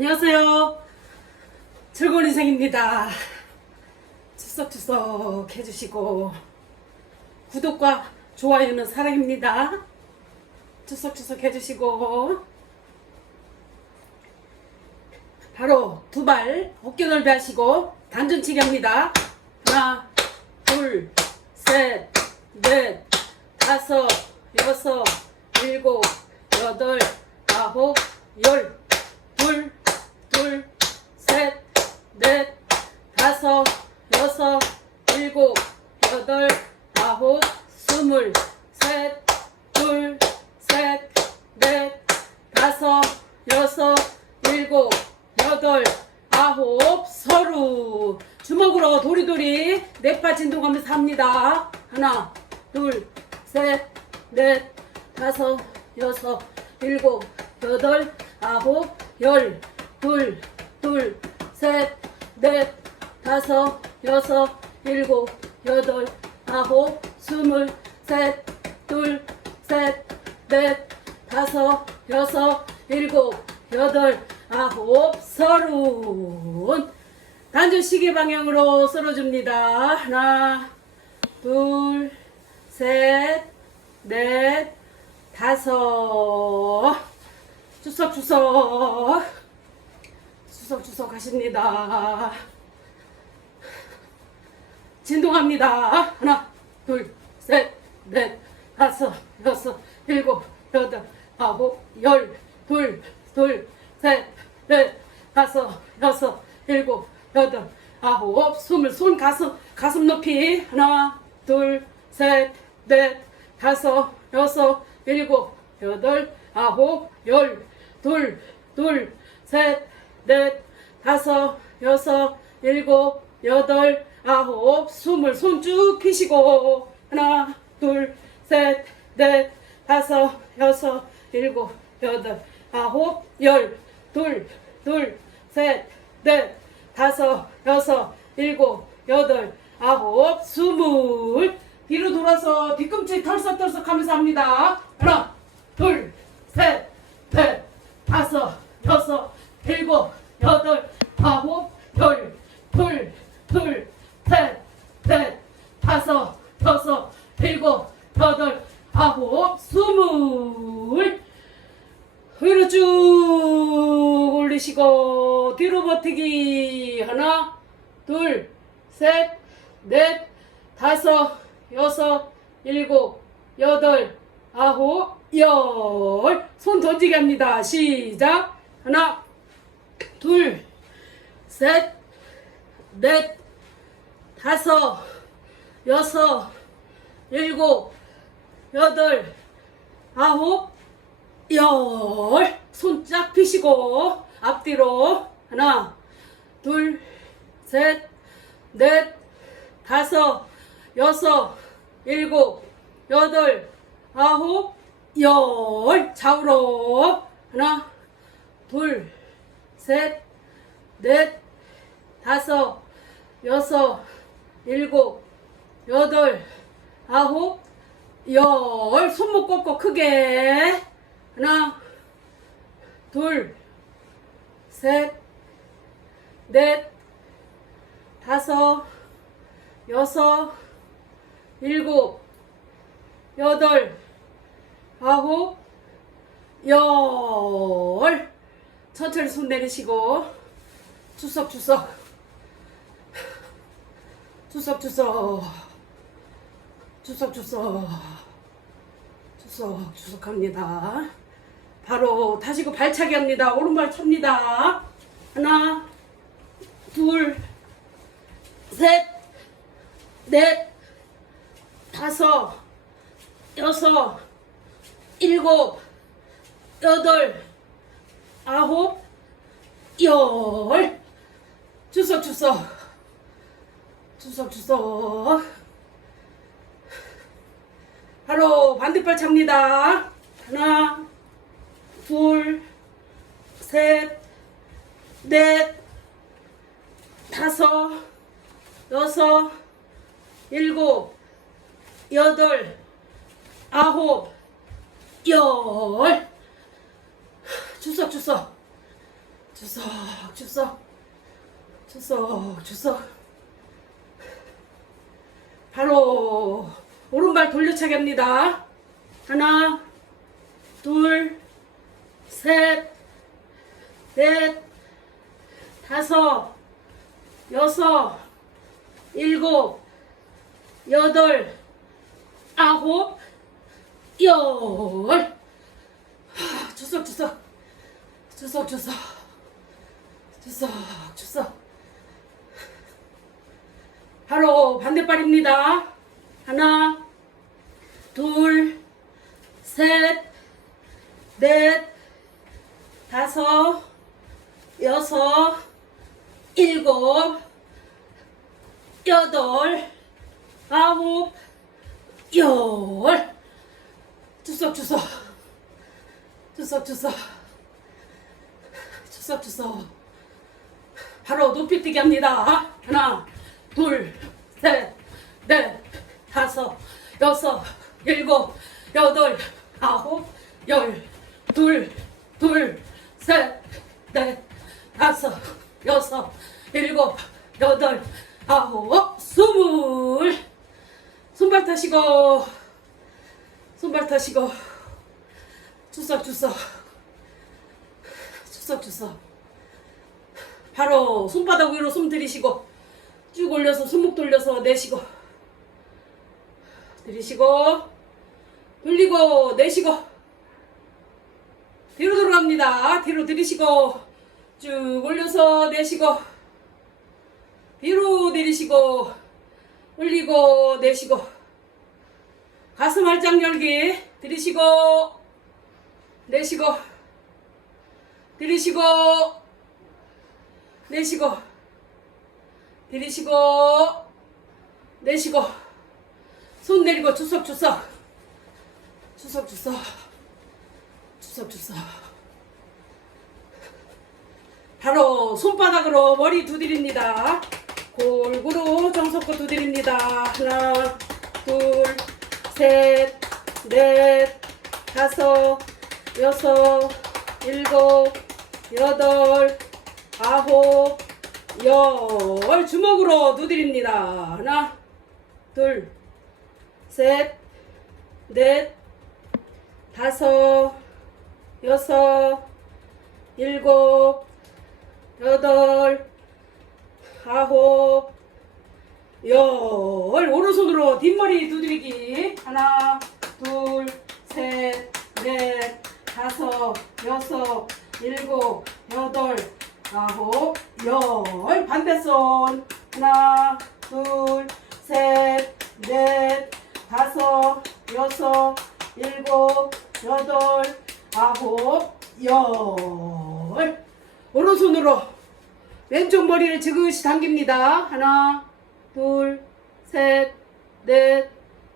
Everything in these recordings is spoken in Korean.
안녕하세요. 즐거운 인생입니다. 추석추석 해주시고 구독과 좋아요는 사랑입니다. 추석추석 해주시고 바로 두 발 어깨 넓이 하시고 단전치기 합니다. 하나, 둘, 셋, 넷, 다섯, 여섯, 일곱, 여덟, 아홉, 열, 둘, 둘, 셋, 넷, 다섯, 여섯, 일곱, 여덟, 아홉, 스물, 셋, 둘, 셋, 넷, 다섯, 여섯, 일곱, 여덟, 아홉, 서른. 주먹으로 도리도리 넷발 진동하면서 합니다. 하나, 둘, 셋, 넷, 다섯, 여섯, 일곱, 여덟, 아홉, 열, 둘, 둘, 셋, 넷, 다섯, 여섯, 일곱, 여덟, 아홉, 스물, 셋, 둘, 셋, 넷, 다섯, 여섯, 일곱, 여덟, 아홉, 서른. 단전 시계 방향으로 썰어줍니다. 하나, 둘, 셋, 넷, 다섯. 주석주석. 주석주석 하십니다. 진동합니다. 하나, 둘, 셋, 넷, 다섯, 여섯, 일곱, 여덟, 아홉, 열, 둘, 둘, 셋, 넷, 다섯, 여섯, 일곱, 여덟, 아홉, 스물, 손 가슴, 가슴 높이. 하나, 둘, 셋, 넷, 다섯, 여섯, 일곱, 여덟, 아홉, 열, 둘, 둘, 셋, 넷, 다섯, 여섯, 일곱, 여덟, 아홉, 스물, 손쭉 펴시고. 하나, 둘, 셋, 넷, 다섯, 여섯, 일곱, 여덟, 아홉, 열, 둘, 둘, 셋, 넷, 다섯, 여섯, 일곱, 여덟, 아홉, 스물. 뒤로 돌아서 뒤꿈치 털썩털썩 하면서 합니다. 하나, 둘, 셋, 넷, 다섯, 여섯, 일곱, 여덟, 아홉, 열, 둘, 둘, 셋, 넷, 다섯, 여섯, 일곱, 여덟, 아홉, 스물. 위로 쭉 올리시고 뒤로 버티기. 하나 둘 셋 넷 다섯 여섯 일곱 여덟 아홉 열. 손 던지기 합니다. 시작. 하나 둘 셋 넷 다섯 여섯 일곱 여덟 아홉 열. 손쫙 펴시고 앞뒤로 하나, 둘, 셋, 넷, 다섯, 여섯, 일곱, 여덟, 아홉, 열. 좌우로 하나, 둘, 셋, 넷, 다섯, 여섯, 일곱, 여덟, 아홉, 열. 손목 꺾고 크게. 하나, 둘, 셋, 넷, 다섯, 여섯, 일곱, 여덟, 아홉, 열. 천천히 손 내리시고, 주석주석, 주석주석, 주석주석, 주석주석 합니다. 바로 다시고 발차기 합니다. 오른발 찹니다. 하나, 둘, 셋, 넷, 다섯, 여섯, 일곱, 여덟, 아홉, 열. 주석 주석. 주석 주석. 바로 반대발 찹니다. 하나, 둘, 셋, 넷, 다섯, 여섯, 일곱, 여덟, 아홉, 열. 주석 주석. 주석 주석. 주석 주석. 바로 오른발 돌려차기 합니다. 하나 둘셋넷 다섯 여섯 일곱 여덟 아홉 열. 하, 주석 주석 주석 주석 주석 주석 바로 반대발입니다. 하나 둘셋넷 다섯 여섯 일곱 여덟 아홉 열. 주석 주석 주석 주석 주석 바로 높이 뛰기 합니다. 하나 둘셋넷 다섯 여섯 일곱 여덟 아홉 열둘둘셋넷 다섯 여섯 일곱 여덟 아홉 스물. 손발 타시고 손발 타시고 주석주석 주석주석. 바로 손바닥 위로 손 들이시고 쭉 올려서 손목 돌려서 내쉬고 들이시고 돌리고 내쉬고 뒤로 돌아갑니다. 뒤로 들이시고 쭉 올려서 내쉬고 뒤로 내리시고 올리고 내쉬고 가슴 활짝 열기 들이쉬고 내쉬고 들이쉬고 내쉬고 들이쉬고 내쉬고 손 내리고 주석주석 주석주석 주석주석 바로 손바닥으로 머리 두드립니다. 골고루 정석고 두드립니다. 하나, 둘, 셋, 넷, 다섯, 여섯, 일곱, 여덟, 아홉, 열 주먹으로 두드립니다. 하나, 둘, 셋, 넷, 다섯, 여섯, 일곱, 여덟, 아홉, 열 오른손으로 뒷머리 두드리기 하나, 둘, 셋, 넷, 다섯, 여섯, 일곱, 여덟, 아홉, 열 반대손 하나, 둘, 셋, 넷, 다섯, 여섯, 일곱, 여덟, 아홉, 열 오른손으로 왼쪽 머리를 지그시 당깁니다. 하나, 둘, 셋, 넷,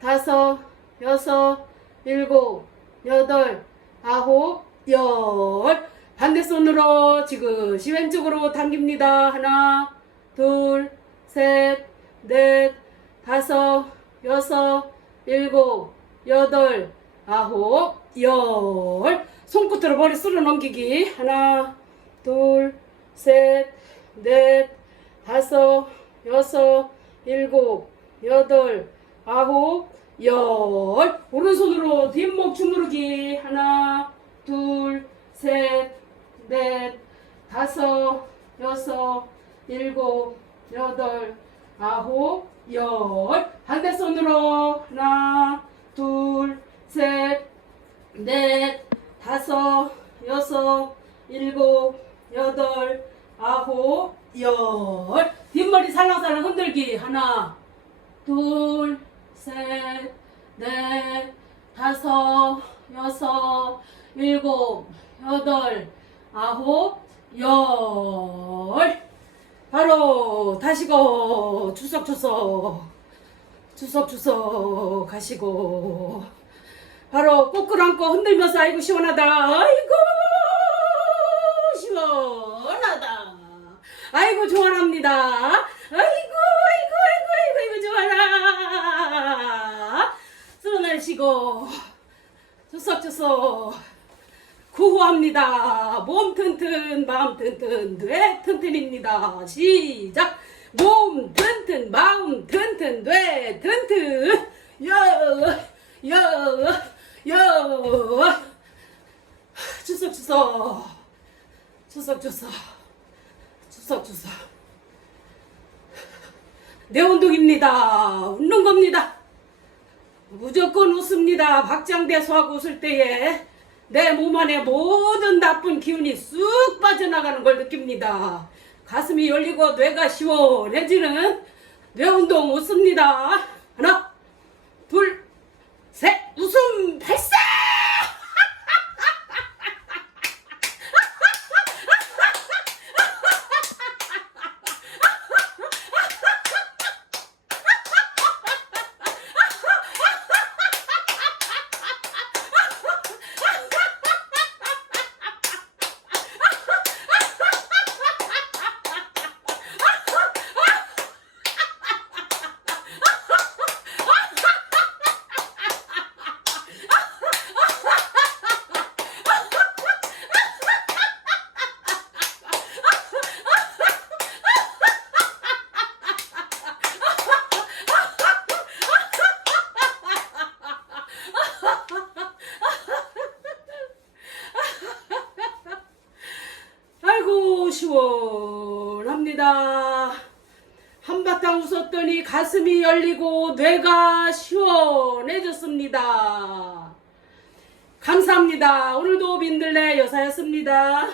다섯, 여섯, 일곱, 여덟, 아홉, 열. 반대손으로 지그시 왼쪽으로 당깁니다. 하나, 둘, 셋, 넷, 다섯, 여섯, 일곱, 여덟, 아홉, 열. 손끝으로 머리 쓸어 넘기기. 하나, 둘, 셋, 넷, 다섯, 여섯, 일곱, 여덟, 아홉, 열. 오른손으로 뒷목 주무르기. 하나, 둘, 셋, 넷, 다섯, 여섯, 일곱, 여덟, 아홉, 열. 반대손으로 하나, 둘, 셋, 넷, 다섯, 여섯, 일곱, 여덟, 아홉, 열. 뒷머리 살랑살랑 흔들기. 하나, 둘, 셋, 넷, 다섯, 여섯, 일곱, 여덟, 아홉, 열. 바로 다시고 주석주석 주석주석 가시고. 바로 꼬꾸로 안고 흔들면서 아이고 시원하다. 아이고 시원하다. 아이고 좋아합니다. 아이고 아이고 아이고 아이고 아이고 좋아라. 쉬고. 주석주석 구호합니다. 몸 튼튼, 마음 튼튼, 뇌 튼튼입니다. 시작. 몸 튼튼, 마음 튼튼, 뇌 튼튼. 여, 여, 여. 추석, 추석. 추석, 추석. 추석, 추석. 내 운동입니다. 웃는 겁니다. 무조건 웃습니다. 박장대소하고 웃을 때에 내 몸 안에 모든 나쁜 기운이 쑥 빠져나가는 걸 느낍니다. 가슴이 열리고 뇌가 시원해지는 뇌 운동 웃습니다. 하나, 둘, 셋, 웃음 발사! 시원합니다. 한바탕 웃었더니 가슴이 열리고 뇌가 시원해졌습니다. 감사합니다. 오늘도 민들레 여사였습니다.